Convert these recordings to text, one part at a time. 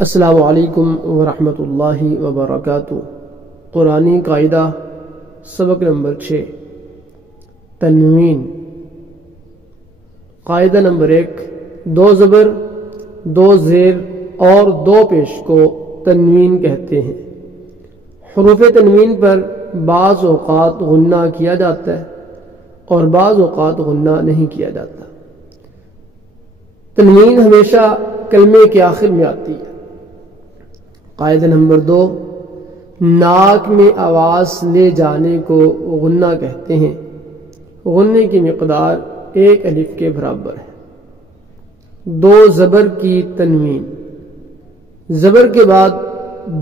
अस्सलामु अलैकुम वरहमतुल्लाहि वबरकातुहू। कुरानी कायदा सबक नंबर 6 तन्वीन। कायदा नंबर 1, 2 ज़बर, 2 ज़ेर और 2 पेश को तन्वीन कहते हैं। हुरूफ तन्वीन पर बाज़ औक़ात गुन्ना किया जाता है और बाज़ औक़ात गुन्ना नहीं किया जाता। तन्वीन हमेशा कलमे के आखिर में आती है। कायदा नंबर 2, नाक में आवाज ले जाने को गुन्ना कहते हैं। गुन्ने की मिक़दार 1 अलिफ के बराबर है। 2 ज़बर की तन्वीन। ज़बर के बाद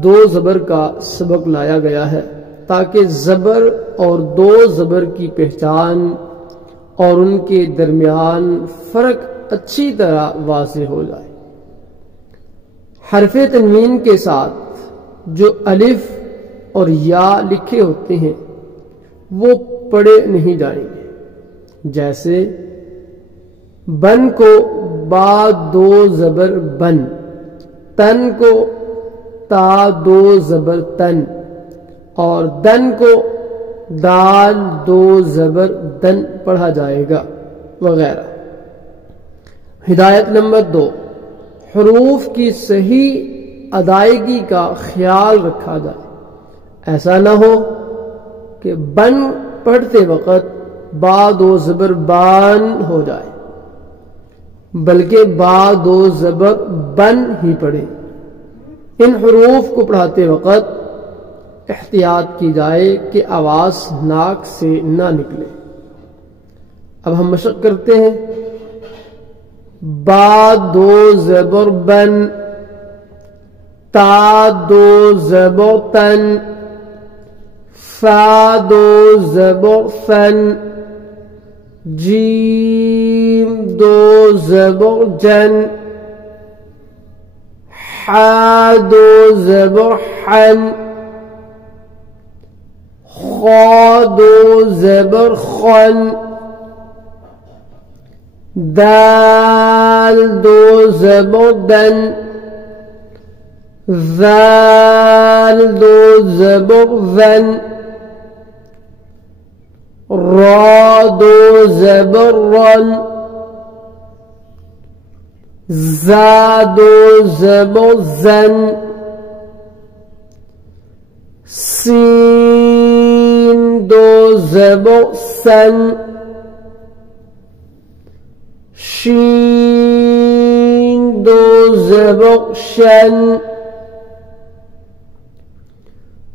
2 ज़बर का सबक लाया गया है ताकि ज़बर और 2 ज़बर की पहचान और उनके दरमियान फ़र्क अच्छी तरह वाज़ेह हो जाए। हरफ़े तन्वीन के साथ जो अलिफ और या लिखे होते हैं वो पढ़े नहीं जाएंगे। जैसे बन को बा 2 ज़बर बन, तन को ता 2 ज़बर तन और दन को दाल 2 ज़बर दन पढ़ा जाएगा वगैरह। हिदायत नंबर 2, हुरूफ की सही अदायगी का ख्याल रखा जाए। ऐसा ना हो कि बन पढ़ते वक्त बा 2 ज़बर बान हो जाए, बल्कि बा 2 ज़बर बन ही पढ़े। इन हुरूफ को पढ़ाते वक्त एहतियात की जाए कि आवाज नाक से ना निकले। अब हम मशक करते हैं। बा 2 ज़बर बन, ता 2 ज़बर तन, फा 2 ज़बर फन, जीम 2 ज़बर जन, हा 2 ज़बर हन, खा 2 ज़बर खन, दाल 2 ज़बर दन, ज़ाल 2 ज़बर ज़न, रा 2 ज़बर रन, ज़ा 2 ज़बर ज़न, सीन 2 ज़बर सन, शीन 2 ज़बर शन,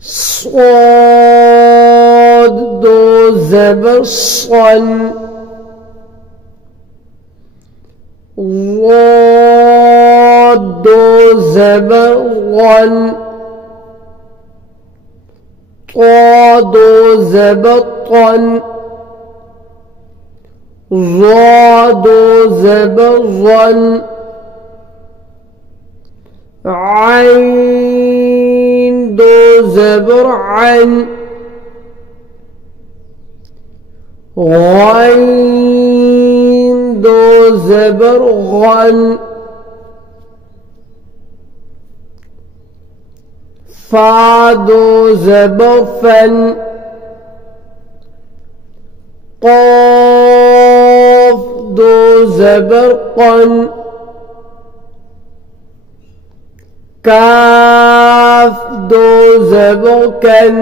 स्वाद 2 ज़बर सन, वाद 2 ज़बर वन, ता 2 ज़बर तन, ज़ा 2 ज़बर ज़न, आइन 2 ज़बर अन, गैन 2 ज़बर गन, फा 2 ज़बर फन, क़ाफ 2 ज़बर क़न, काफ 2 ज़बर कन,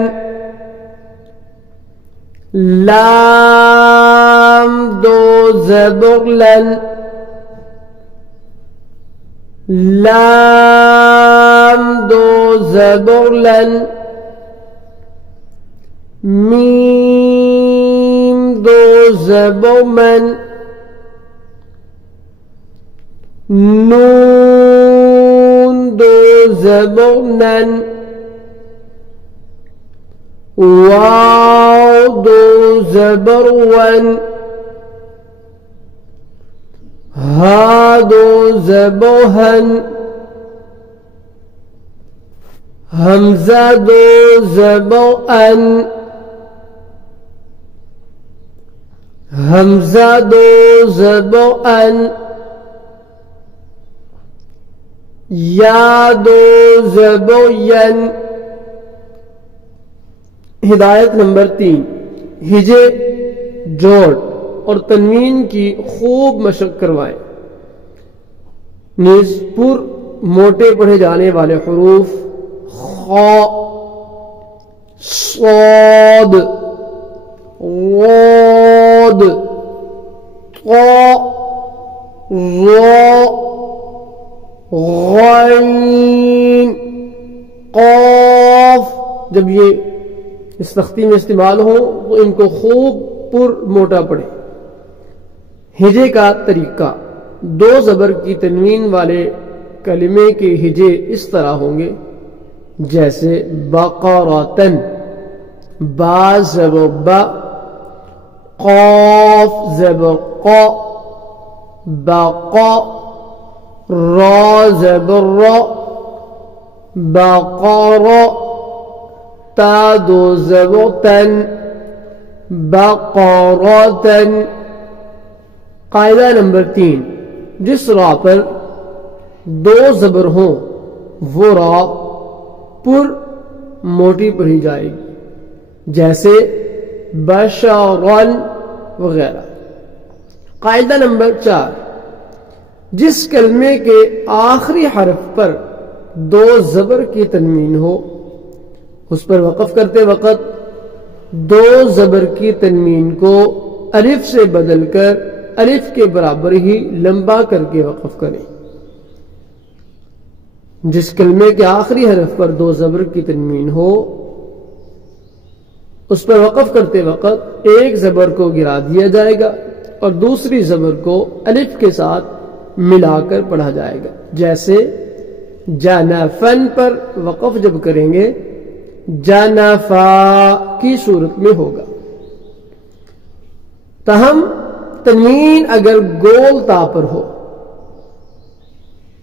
लाम 2 ज़बर लन, लाम 2 ज़बर लन, मीम 2 ज़बर मन, नून 2 ज़बर नन, वाव 2 ज़बर वन, हा 2 ज़बर हन, हमज़ा 2 ज़बर अन, हमज़ा 2 ज़बर अन, या दो ज़बो यन। हिदायत नंबर 3, हिजे जोड़ और तनवीन की खूब मशक करवाएं। निज़पुर मोटे पढ़े जाने वाले हुरूफ खा, सौद, वोद, क़ा, ज़ा, ग़ैन, क़ाफ जब ये इस तख्ती में इस्तेमाल हो तो इनको खूब पुर मोटा पड़े। हिजे का तरीका, 2 ज़बर की तनवीन वाले कलिमे के हिजे इस तरह होंगे जैसे बक़रतन, बा ज़बर बा, क़ाफ ज़बर क़ा, बक़ा, रा ज़बर रा, बक़रा, ता दो ज़बर तन, बक़रतन। कायदा नंबर 3, जिस रा पर 2 ज़बर हों वो रा पुर मोटी पढ़ी जाएगी जैसे बशरन वगैरह। कायदा नंबर 4, जिस कलमे के आखिरी हर्फ पर 2 ज़बर की तनवीन हो उस पर वक़फ़ करते वक़्त 2 ज़बर की तनवीन को अलिफ से बदलकर अलिफ के बराबर ही लंबा करके वक़फ़ करें। जिस कलमे के आखिरी हरफ पर 2 ज़बर की तनवीन हो उस पर वक़फ़ करते वक़्त एक ज़बर को गिरा दिया जाएगा और दूसरी ज़बर को अलिफ के साथ मिलाकर पढ़ा जाएगा। जैसे जानफन पर वक़फ़ जब करेंगे जानफा की सूरत में होगा। तहम तनवीन अगर गोल ता पर हो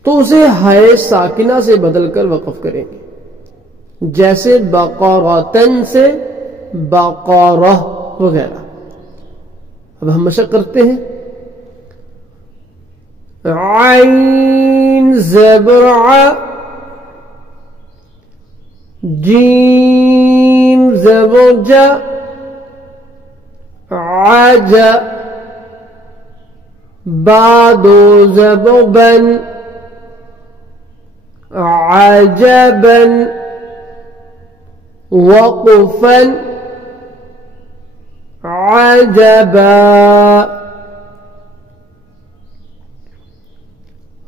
तो उसे हाय साकिना से बदलकर वक़फ़ करेंगे जैसे बक़रतन से बक़रह वगैरह। अब हम मशक करते हैं। आइन ज़बर आ, जीम ज़बर जा, आजा, बा दो ज़बर बन, आजबन, वक़फ़न, आजबा।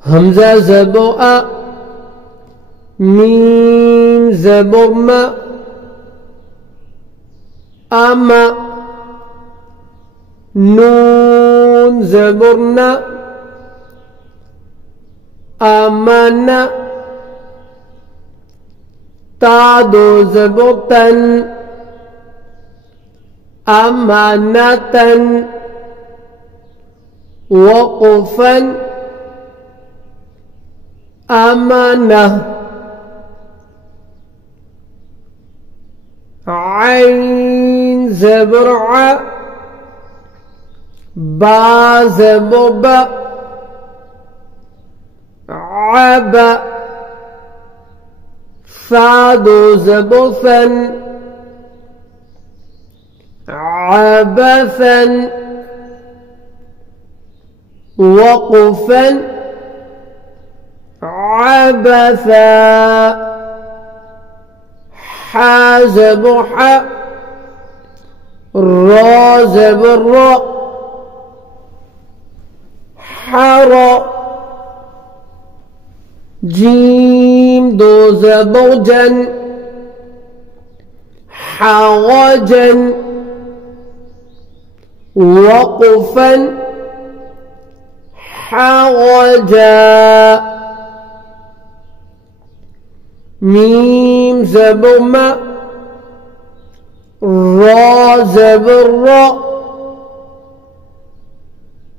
हमज़ा ज़बर आ, मीम ज़बर मा, अमा, नून ज़बर ना, अमना, ता दो ज़बर तन, अमानतन, वक़फ़न, अमाना। आइन ज़बर आ, बा ज़बर बा, आबा, फा दो ज़बर फन, आबफन, वक़फ़न, आबफा। हा ज़बर हा, रा ज़बर रा, हरा, जीम दो ज़बर जन, हरजन, वक़फ़न, हरजा। मीम ज़बर मा, रा ज़बर रा,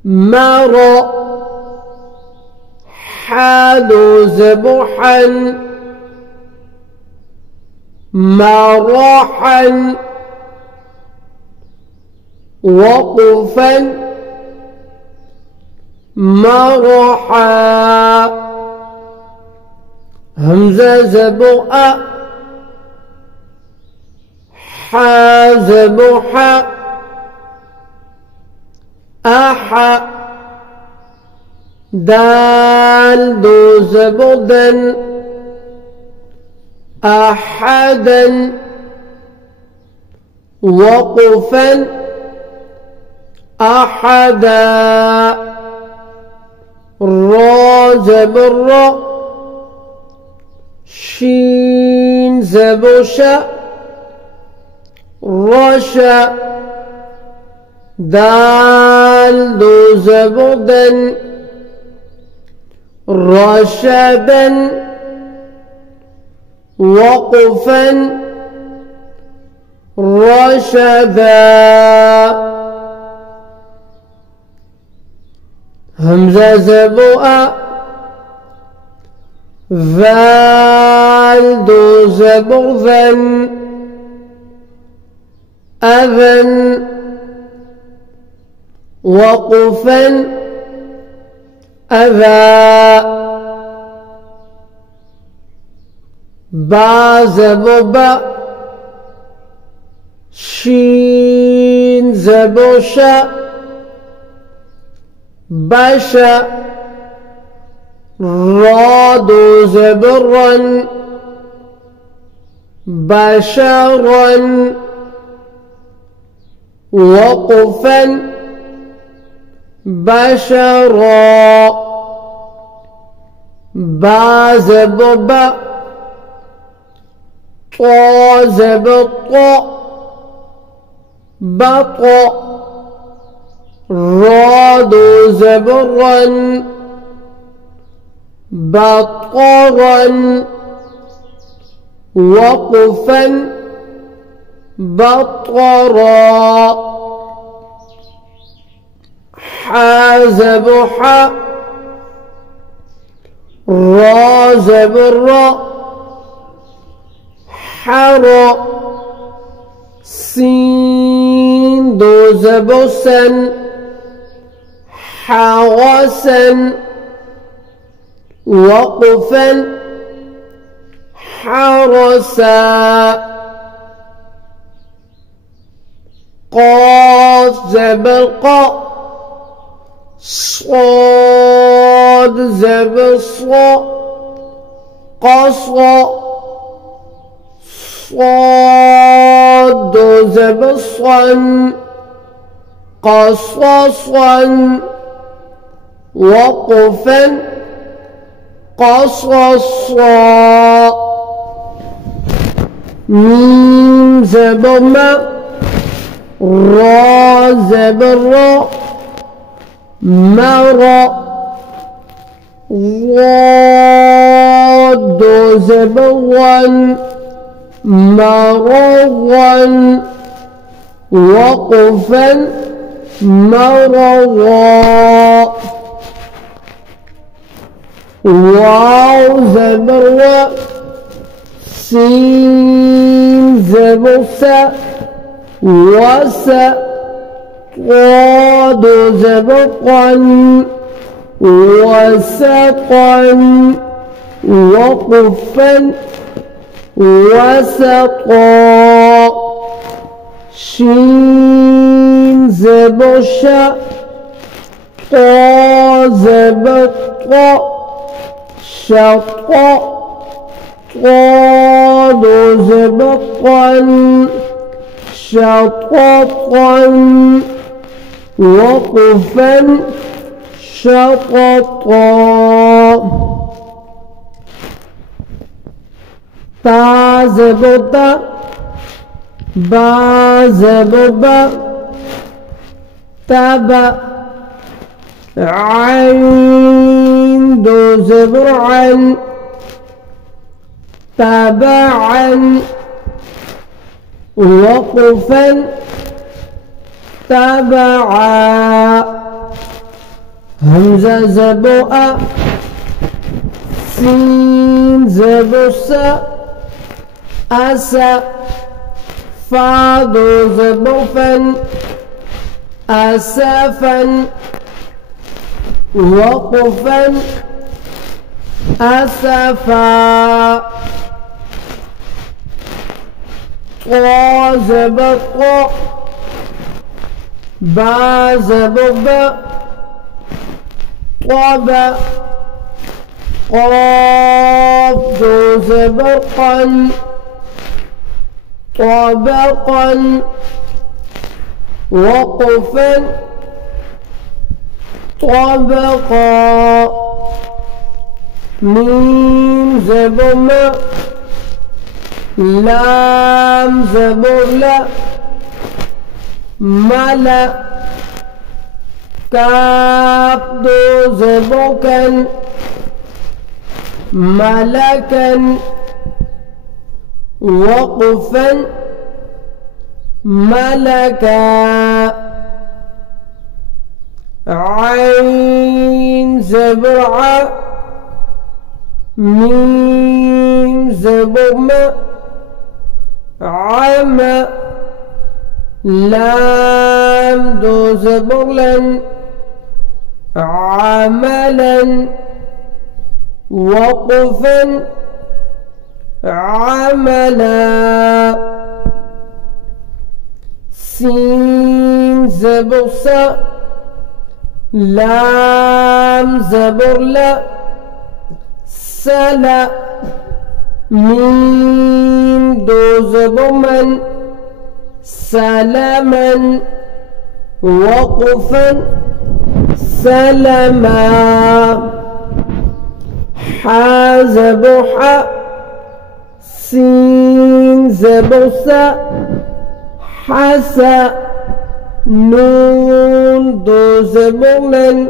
मरा, हा दो ज़बर हन, मराहन, वक़फ़न, मराहा। همزة زبر أ حا زبر حا أح دال دو زبر دن أحدا وقفا أحدا را زبر را شين زبر شا رشا دال دو زبر دن رشدا وقفا رشدا همزة زبر أ ذال دو زبر ذن أذن وقفا أذى با زبر با شين زبر شا بشا را دو زبر رن بشرا وقفا بشرا با زبر با طا زبر طا بطا را دو زبر رن بطرا وقفا بطرا حا زبر حا را زبر را حرا سين دو زبر سن حرسا وقفا حرسا قاف زبر قا صاد زبر صا قصا صاد دو زبر صن قصصا وقفا قصصا ميم زبر ما را زبر را مرا ضاد دو زبر ون مروا وقفا مروا واو زبر و سين زبر سا وسا قاد زبر قن وسقا وقفا وسقا شين زبر شا طا زبر طا شطا طا دو زبر قن شططا وقفا شططا تا زبر تا با زبر با تبا عين دو زبر عن تبعا وقفا تبعا همزة زبر أ سين زبر سا أسا فا دو زبر فن أسفا وقفا أسفا طا زبر طا با زبر با طبا قاف دو زبر قن طبقا وقفا طبقا ميم زبر ما لام زبر لا ملا كاف دو زبر كن ملكا وقفا ملكا عين زبر ع ميم زبر ما عم لام دو زبر لن عملا وقفا عملا سين زبر سا لام زبر لا سلا ميم دو زبر من سلما وقفا سلما حا زبر حا سين زبر سا حسا نون دو زبر من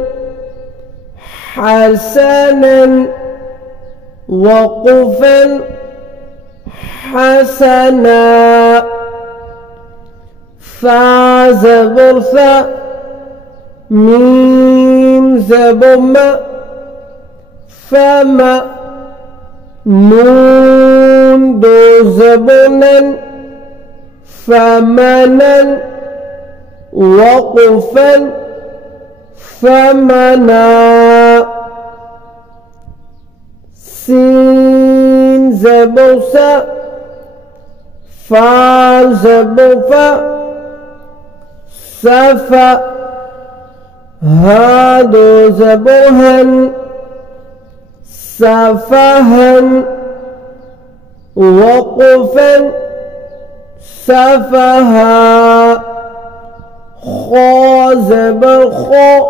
حسنا وقفا حسنا فا زبر ثا ميم زبر ما فما نون دو زبر فمنا وقفا فمنا سين زبر سا فا زبر فا سفا ها دو زبر هن سفها وقفا سفها خا زبر خا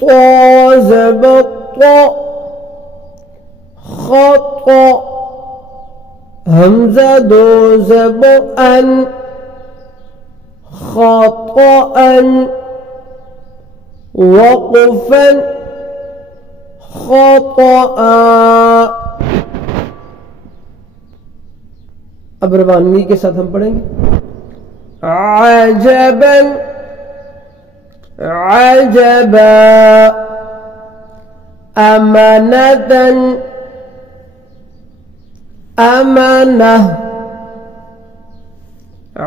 طا زبر طا خطا همزة دو زبر أن خطأ وقفا خطأ. अब रवानगी के साथ हम पढ़ेंगे अजबन अजबा अमानतन अमाना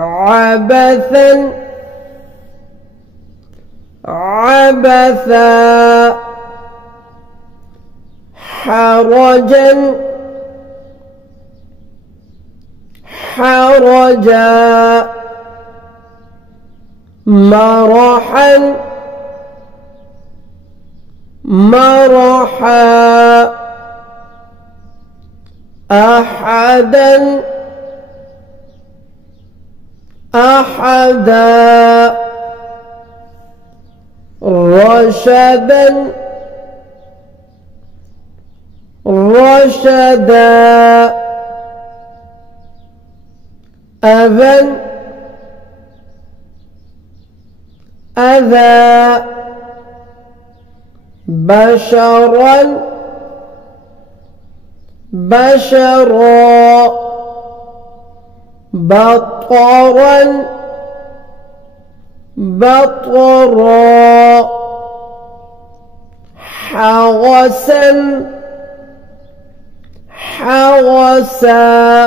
अबसन अबसा حرجا حرجا مرحا مرحا أحدا أحدا رشدا رشدا أذى أذى بشرا بشرا بطرا بطرا حوسا حوسا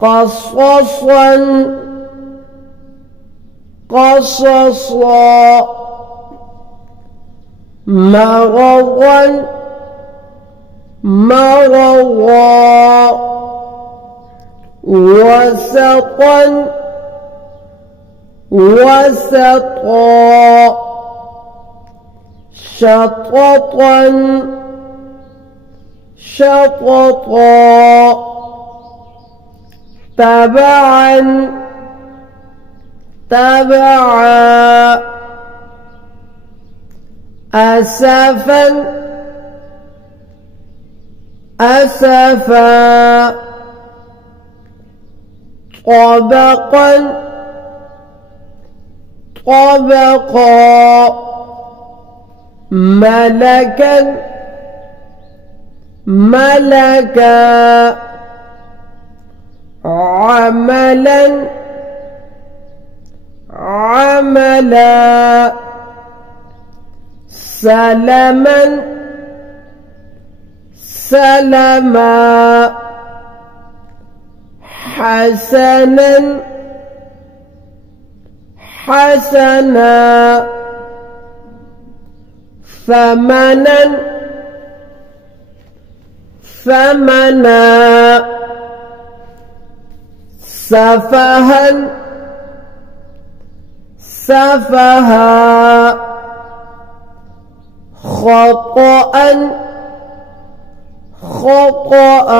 قصصا قصصا مرضا مرضا وسطا وسطا شططا شططا تبعا تبعا أسفا أسفا طبقا طبقا ملكا ملكا عملا عملا سلما سلما حسنا حسنا ثمنا ثمنا سفها سفها خطأ خطأ